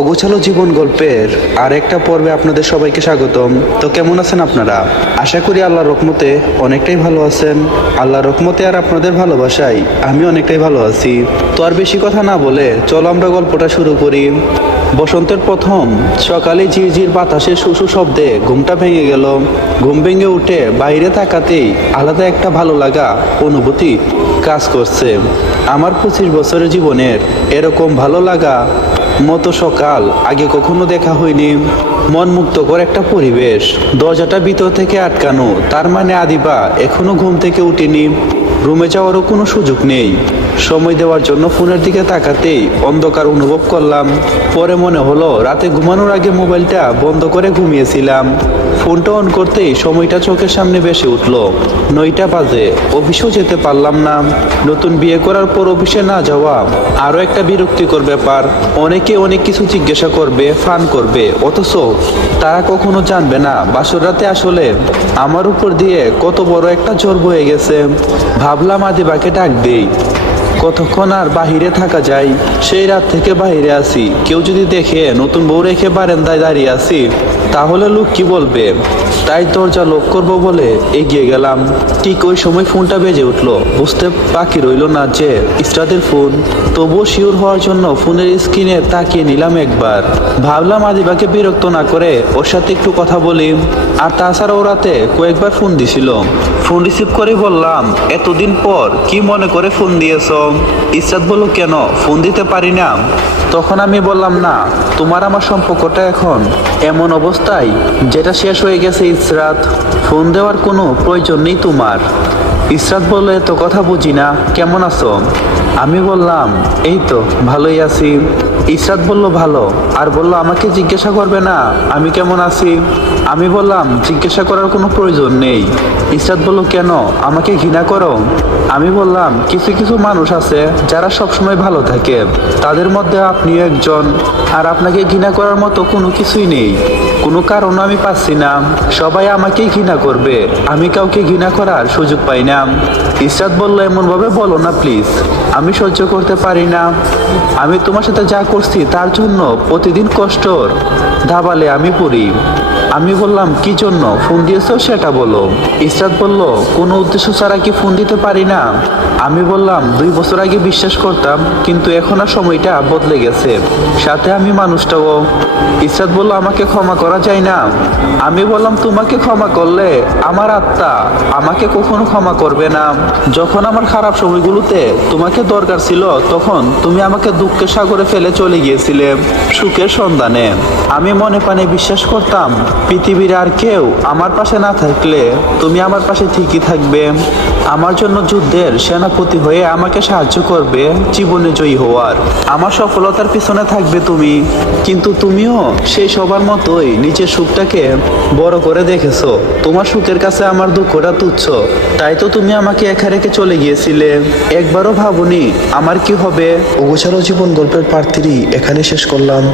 অগোছালো জীবন গল্পের আর একটা পর্বে আপনাদের সবাইকে স্বাগতম। তো কেমন আছেন আপনারা? আশা করি আল্লাহর রকমতে অনেকটাই ভালো আছেন। আল্লাহর রকমতে আর আপনাদের ভালোবাসাই আমি অনেকটাই ভালো আছি। তো আর বেশি কথা না বলে চলো আমরা গল্পটা শুরু করি। বসন্তের প্রথম সকালে ঝিরঝির বাতাসের শুশু শব্দে ঘুমটা ভেঙে গেল। ঘুম ভেঙে উঠে বাইরে তাকাতেই আলাদা একটা ভালো লাগা অনুভূতি কাজ করছে। আমার পঁচিশ বছরের জীবনের এরকম ভালো লাগা মতো সকাল, আগে কখনো দেখা হয়নি। মন মুক্তকর একটা পরিবেশ। দরজাটা ভিতর থেকে আটকানো। তার মানে আদিবা, এখনও ঘুম থেকে উঠেনি। রুমে যাওয়ারও কোনো সুযোগ নেই। সময় দেওয়ার জন্য ফোনের দিকে তাকাতেই অন্ধকার অনুভব করলাম। পরে মনে হলো, রাতে ঘুমানোর আগে মোবাইলটা বন্ধ করে ঘুমিয়েছিলাম। ফোনটা অন করতেই সময়টা চোখের সামনে বেশি উঠল। নয়টা বাজে, অফিসেও যেতে পারলাম না। নতুন বিয়ে করার পর অফিসে না যাওয়া আরও একটা বিরক্তিকর ব্যাপার। অনেকে অনেক কিছু জিজ্ঞাসা করবে, ফান করবে, অথচ তারা কখনো জানবে না, বাসর রাতে আসলে আমার উপর দিয়ে কত বড় একটা জ্বর বয়ে গেছে। ভাবলাম আদিবাকে ডাক দেই। কতক্ষণ আর বাহিরে থাকা যায়? সেই রাত থেকে বাহিরে আসি কেউ যদি দেখে নতুন বউ রেখে বারান্দায় দাঁড়িয়ে আছি, তাহলে লোক কি বলবে? তাই দরজা লোক করব বলে এগিয়ে গেলাম। ঠিক ওই সময় ফোনটা বেজে উঠল। বুঝতে বাকি রইল না যে ইস্টাদের ফোন। তবুও শিওর হওয়ার জন্য ফোনের স্ক্রিনে তাকিয়ে নিলাম একবার। ভাবলাম আদিবাকে বিরক্ত না করে ওর সাথে একটু কথা বলি। আর তাছাড়া ও রাতে কয়েকবার ফোন দিছিল। ফোন রিসিভ করে বললাম, এতদিন পর কি মনে করে ফোন দিয়েছ? ইসরাত বলল কেন? ফোন দিতে পারি না? তখন আমি বললাম, না, তোমার আমার সম্পর্কটা এখন এমন অবস্থায় যেটা শেষ হয়ে গেছে ইসরাত ফোন দেওয়ার কোনো প্রয়োজন নেই তোমার। ইসরাত বলল এত কথা বুঝি না। কেমন আছো? আমি বললাম, এই তো, ভালোই আছি। ইসরাত বলল, ভালো। আর বলল, আমাকে জিজ্ঞাসা করবে না। আমি কেমন আছি? আমি বললাম, জিজ্ঞাসা করার কোনো প্রয়োজন নেই। ইসরাত বলল, কেন? আমাকে ঘৃণা করো। আমি বললাম, কিছু কিছু মানুষ আছে যারা সবসময় ভালো থাকে। তাদের মধ্যে আপনিও একজন। আর আপনাকে ঘৃণা করার মতো কোনো কিছুই নেই। কোনো কারণ আমি পাচ্ছি না। সবাই আমাকেই ঘৃণা করবে। আমি কাউকে ঘৃণা করার সুযোগ পাই না। ইসরাত বলল, এমনভাবে বলো না প্লিজ আমি সহ্য করতে পারি না। আমি তোমার সাথে যা করছি তার জন্য প্রতিদিন কষ্টর ধাবালে আমি পড়ি। আমি বললাম, কি জন্য? ফোন দিয়েছ? সেটা বলো ইসরাত বলল, কোনো উদ্দেশ্য ছাড়া কি ফোন দিতে পারি না। আমি বললাম, দুই বছর আগে বিশ্বাস করতাম, কিন্তু এখন আর সময়টা বদলে গেছে। সাথে আমি মানুষটাও। ইসরাত বলল, আমাকে ক্ষমা করা যায় না। আমি বললাম, তোমাকে ক্ষমা করলে আমার আত্মা আমাকে কখনো ক্ষমা করবে না। যখন আমার খারাপ সময়গুলোতে তোমাকে দরকার ছিল, তখন তুমি আমাকে দুঃখের সাগরে ফেলে চলে গিয়েছিলে, সুখের সন্ধানে। আমি মনে প্রাণে বিশ্বাস করতাম পৃথিবীর আর কেউ আমার পাশে না থাকলে তুমি আমার পাশে ঠিকই থাকবে। আমার জন্য যুদ্ধের সেনাপতি হয়ে আমাকে সাহায্য করবে, জীবনে জয়ী হওয়ার। আমার সফলতার পিছনে থাকবে তুমি। কিন্তু তুমিও সেই সবার মতোই নিজের সুখটাকে বড় করে দেখেছ। তোমার সুখের কাছে আমার দুঃখটা তুচ্ছ। তাই তো তুমি আমাকে একা রেখে চলে গিয়েছিলে। একবারও ভাবুনি আমার কি হবে। অগোছালো জীবন গল্পের পার্ট থ্রি এখানে শেষ করলাম।